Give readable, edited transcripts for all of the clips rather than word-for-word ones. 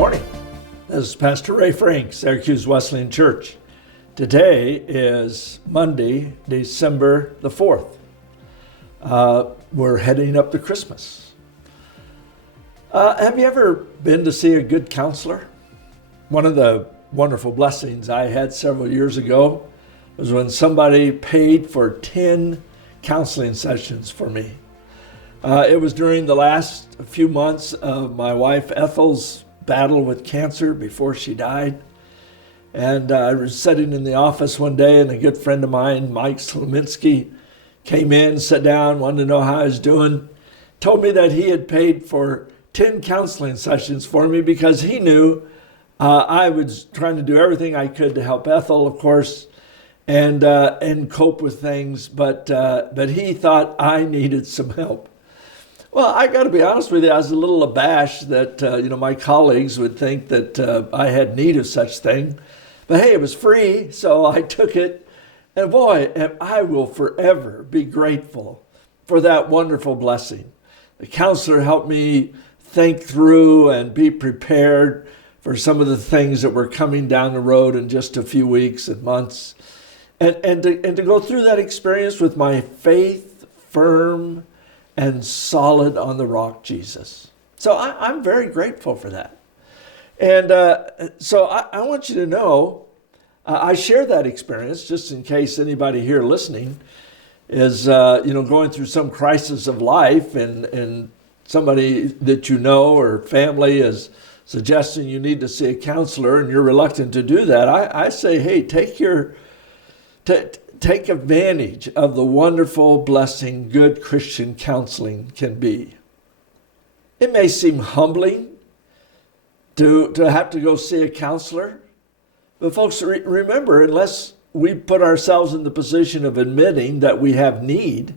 morning. This is Pastor Ray Frank, Syracuse Wesleyan Church. Today is Monday, December the 4th. We're heading up to Christmas. Have you ever been to see a good counselor? One of the wonderful blessings I had several years ago was when somebody paid for 10 counseling sessions for me. It was during the last few months of my wife Ethel's battle with cancer before she died. And I was sitting in the office one day, and a good friend of mine, Mike Slominski, came in, sat down, wanted to know how I was doing, told me that he had paid for 10 counseling sessions for me because he knew I was trying to do everything I could to help Ethel, of course, and cope with things, but he thought I needed some help. Well, I got to be honest with you, I was a little abashed that my colleagues would think that I had need of such thing. But hey, it was free, so I took it. And boy, I will forever be grateful for that wonderful blessing. The counselor helped me think through and be prepared for some of the things that were coming down the road in just a few weeks and months. And to go through that experience with my faith firm and solid on the rock, Jesus. So I'm very grateful for that. And so I want you to know, I share that experience just in case anybody here listening is going through some crisis of life and somebody that you know or family is suggesting you need to see a counselor and you're reluctant to do that. I say, hey, take advantage of the wonderful blessing good Christian counseling can be. It may seem humbling to have to go see a counselor, but folks, remember, unless we put ourselves in the position of admitting that we have need,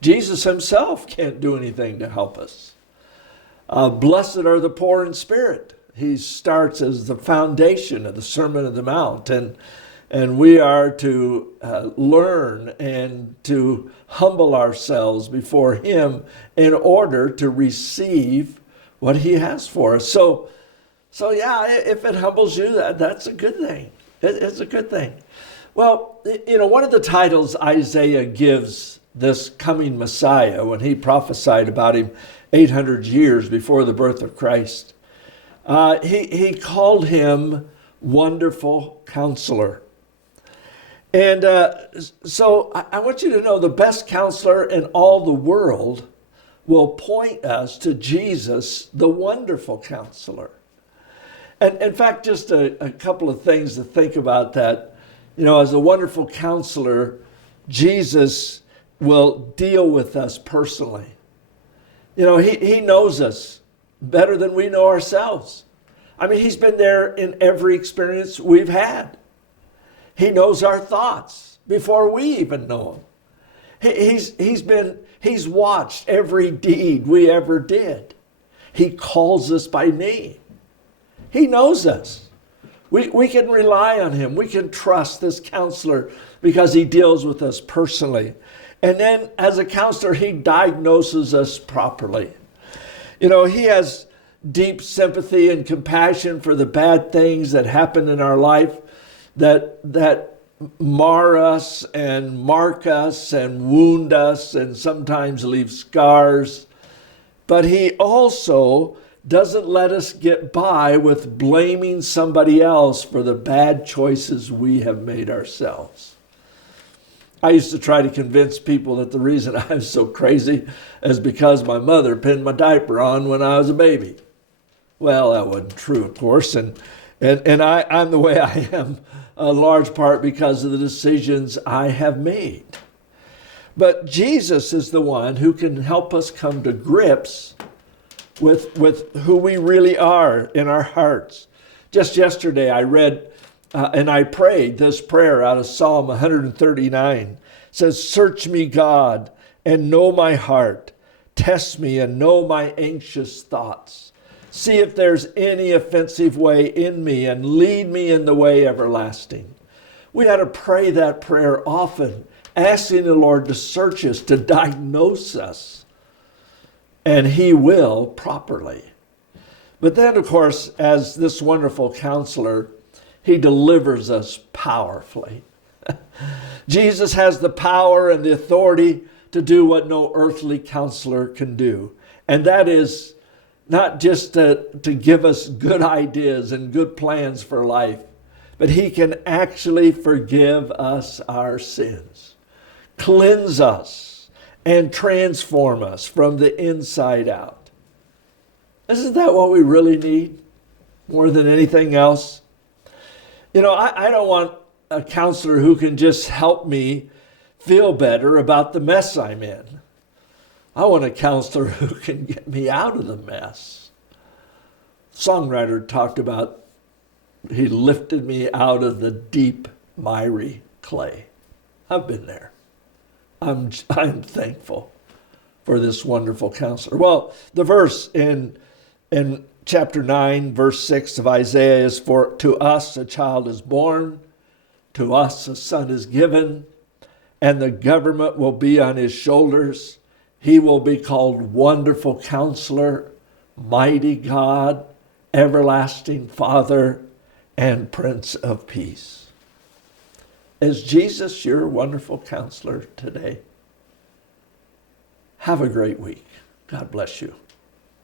Jesus himself can't do anything to help us. Blessed are the poor in spirit. He starts as the foundation of the Sermon on the Mount, and we are to learn and to humble ourselves before him in order to receive what he has for us. So yeah, if it humbles you, that's a good thing. It's a good thing. Well, one of the titles Isaiah gives this coming Messiah when he prophesied about him 800 years before the birth of Christ, he called him Wonderful Counselor. And so I want you to know the best counselor in all the world will point us to Jesus, the wonderful counselor. And in fact, just a couple of things to think about that. As a wonderful counselor, Jesus will deal with us personally. He knows us better than we know ourselves. I mean, he's been there in every experience we've had. He knows our thoughts before we even know him. He's watched every deed we ever did. He calls us by name. He knows us. We can rely on him. We can trust this counselor because he deals with us personally. And then as a counselor, he diagnoses us properly. He has deep sympathy and compassion for the bad things that happen in our life that mar us and mark us and wound us and sometimes leave scars. But he also doesn't let us get by with blaming somebody else for the bad choices we have made ourselves. I used to try to convince people that the reason I was so crazy is because my mother pinned my diaper on when I was a baby. Well, that wasn't true, of course, and I'm the way I am a large part because of the decisions I have made. But Jesus is the one who can help us come to grips with who we really are in our hearts. Just yesterday I read and I prayed this prayer out of Psalm 139. It says, "Search me, God, and know my heart. Test me and know my anxious thoughts. See if there's any offensive way in me and lead me in the way everlasting." We had to pray that prayer often, asking the Lord to search us, to diagnose us, and he will properly. But then, of course, as this wonderful counselor, he delivers us powerfully. Jesus has the power and the authority to do what no earthly counselor can do. And that is not just to give us good ideas and good plans for life, but he can actually forgive us our sins, cleanse us, and transform us from the inside out. Isn't that what we really need more than anything else? You know, I don't want a counselor who can just help me feel better about the mess I'm in. I want a counselor who can get me out of the mess. Songwriter talked about, he lifted me out of the deep, miry clay. I've been there. I'm thankful for this wonderful counselor. Well, the verse in chapter 9, verse 6 of Isaiah is, "For to us a child is born, to us a son is given, and the government will be on his shoulders. He will be called Wonderful Counselor, Mighty God, Everlasting Father, and Prince of Peace." Is Jesus your wonderful counselor today? Have a great week. God bless you.